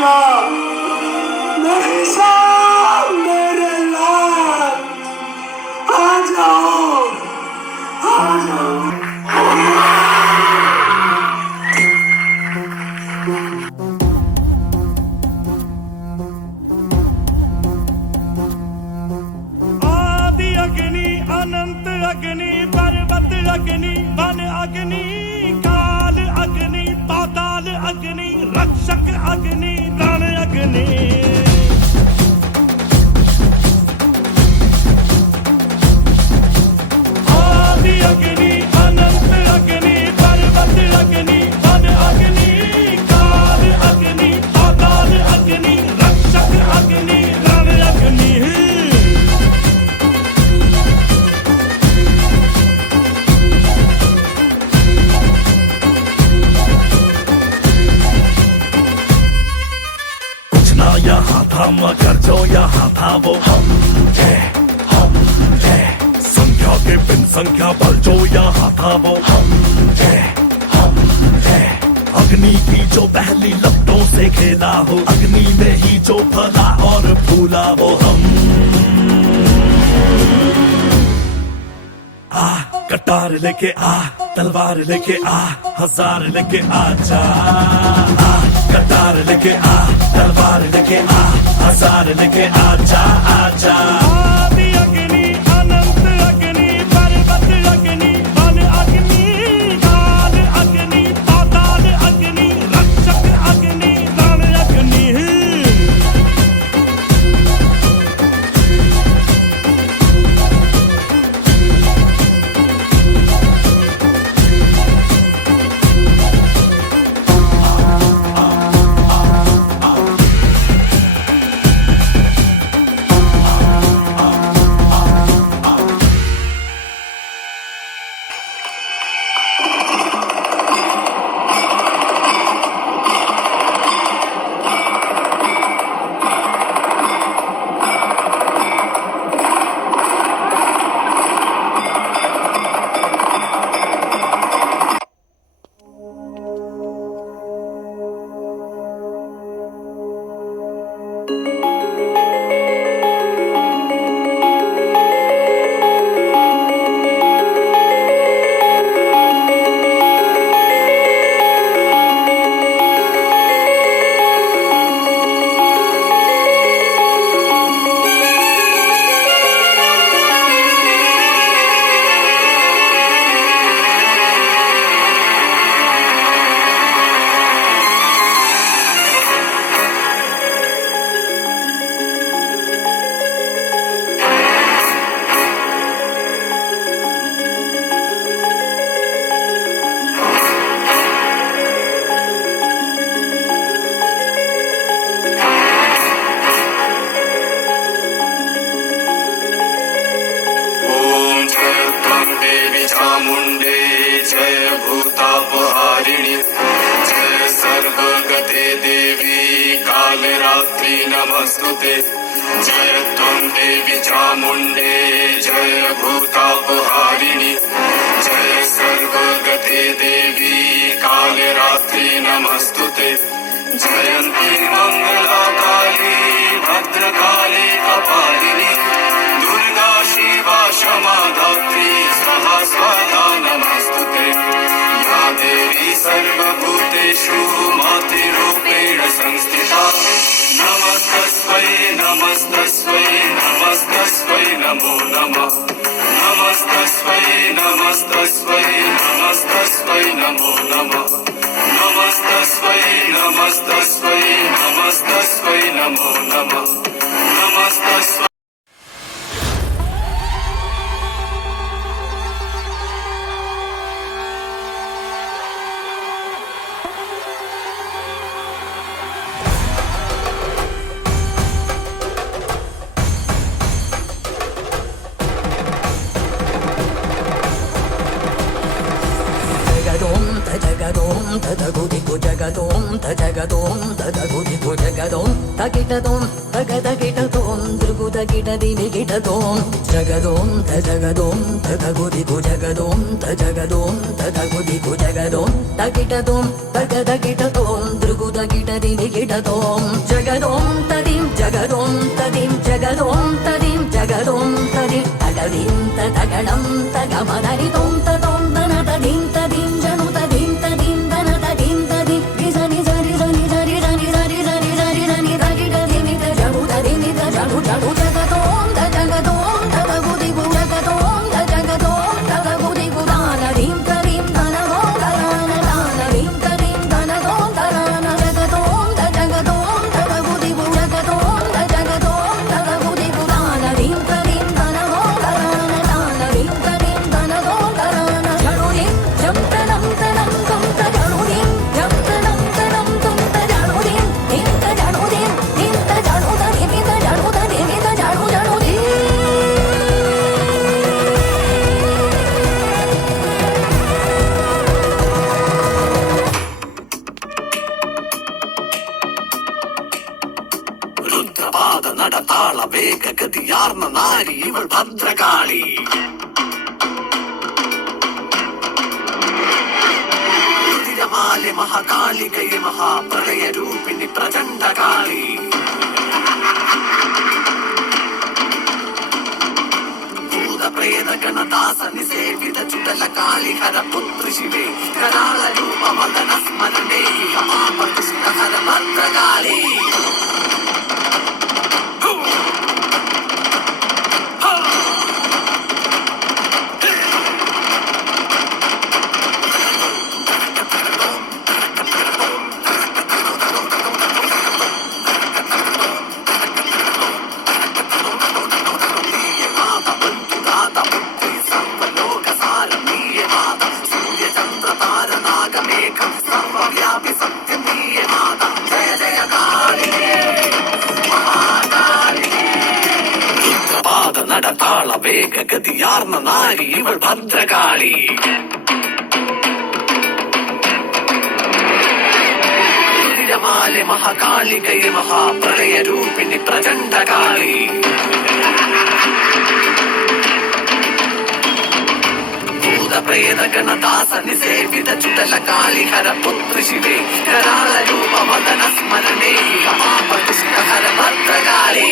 जाएगा। नहीं साहब, मेरे लाल, आ जाओ, आ जाओ। आदि अग्नि अनंत अग्नि पर्वत अग्नि वन अग्नि काल अग्नि पाताल अग्नि रक्षक अग्नि प्राण अग्नि आदि अग्नि अनंत अग्नि पर्वत अग्नि वन अग्नि काल अग्नि पाताल अग्नि रक्षक अग्नि प्राण अग्नि यहाँ था मगर जो यहाँ था वो हम थे, हम थे। संख्या के बिन संख्या बल जो यहाँ था वो हम थे, हम थे। अग्नि की जो पहली लपटों से खेला हो, अग्नि में ही जो फला और फूला वो हम। आ कटार लेके आ, तलवार लेके आ, हजार लेके आ जा। कटार लेके आ, तलवार लेके आ, हजार लेके आ जा, आ जा। आदि अग्नि अनंत अग्नि पर्वत अग्नि वन अग्नि काल अग्नि पाताल अग्नि रक्षक अग्नि प्राण अग्नि चामुंडे जय भूतापहारिणी जय सर्वगते देवी कालरात्रि नमस्तुते जय त्वं देवी चामुंडे जय भूतापहारिणी जय सर्वगते देवी कालरात्रि नमस्तुते जयंती मंगला काली भद्रकाली कपालिनी दुर्गा शिवा क्षमा धात्री स्वाहा स्वाहा नमस्तुते या देवी सर्वभूतेषु मातृरूपेण संस्थिता नमस्तस्मै नमस्तस्मै नमस्तस्मै नमो नमः नमस्तस्मै नमस्तस्मै नमस्तस्मै नमो नमः नमस्तस्मै नमस्तस्मै नमस्तस्मै नमो नमः नमस्तस्मै Jagadoom, ta jagadoom, ta ta gudi go jag ജഗതോം തജഗതോം തദഗുദിഗു ജഗതോം തകിടതോം തഗതകിടതോം ദ്രുഗുതകിടദിനികിടതോം ജഗതോം തജഗതോം തദഗുദിഗു ജഗതോം തജഗതോം തദഗുദിഗു ജഗതോം തകിടതോം തഗതകിടതോം ദ്രുഗുതകിടദിനികിടതോം ജഗതോം തദിം ജഗതോം തദിം ജഗതോം തദിം ജഗതോം തദിം തഗദിം തഗണം തഗമദരിതോം തദോം തനതദിം തദിം ജനു തദിം തദിം തനതദിം തദിം രിസനി സരി സനി സരി സനി സരി സനി സരി സനി തകിടദിനി തജനു തദിനി തജനു ജനു ജഗതോം തജഗതോം തദഗുദിഗു ജഗതോം തജഗതോം തദഗുദിഗു ദാനദിം തദിം തനഗോം തരാന ദാനദിം തദിം തനഗോം തരാന ജഗതോം തജഗതോം തദഗുദിഗു ജഗതോം തജഗതോം തദഗുദിഗു ദാനദിം തദിം തനഗോം തരാന ദാനദിം തദിം തനഗോം തരാന ജനുദിം ജം തനം തനം കം തജനുദിം ജം തനം തനം കം തജനുദിം ദിം തജനുദിം ദിം തജനുദിം ദിം തജനുദിം ദിം തജനുദിം രുദ്രപാദ നടത്താള വേഗഗതിയാർന്ന നാരി ഇവൾ ഭദ്രകാളി രുതിരമാലെ മഹാകാളികയെ മഹാപ്രളയ രൂപിണി പ്രചണ്ഡകാളി ഭൂതപ്രേത ഗണദാസ നിസേവിത ചുടല കാളി ഹരപുത്രി ശിവേ കരാള രൂപ വദന സ്മരണേ മഹാപകൃഷ്ണഹര ഭദ്രകാളി നടത്താള വേഗഗതിയാർന്ന നാരി ഇവൾ ഭദ്രകാളി രുതിരമാലെ മഹാകാളികയെ മഹാപ്രളയ രൂപിണി പ്രചണ്ഡകാളി ഭൂതപ്രേത ഗണദാസ നിസേവിത ചുടല കാളി ഹരപുത്രി ശിവേ കരാള രൂപ വദന സ്മരണേ മഹാപകൃഷ്ണഹര ഭദ്രകാളി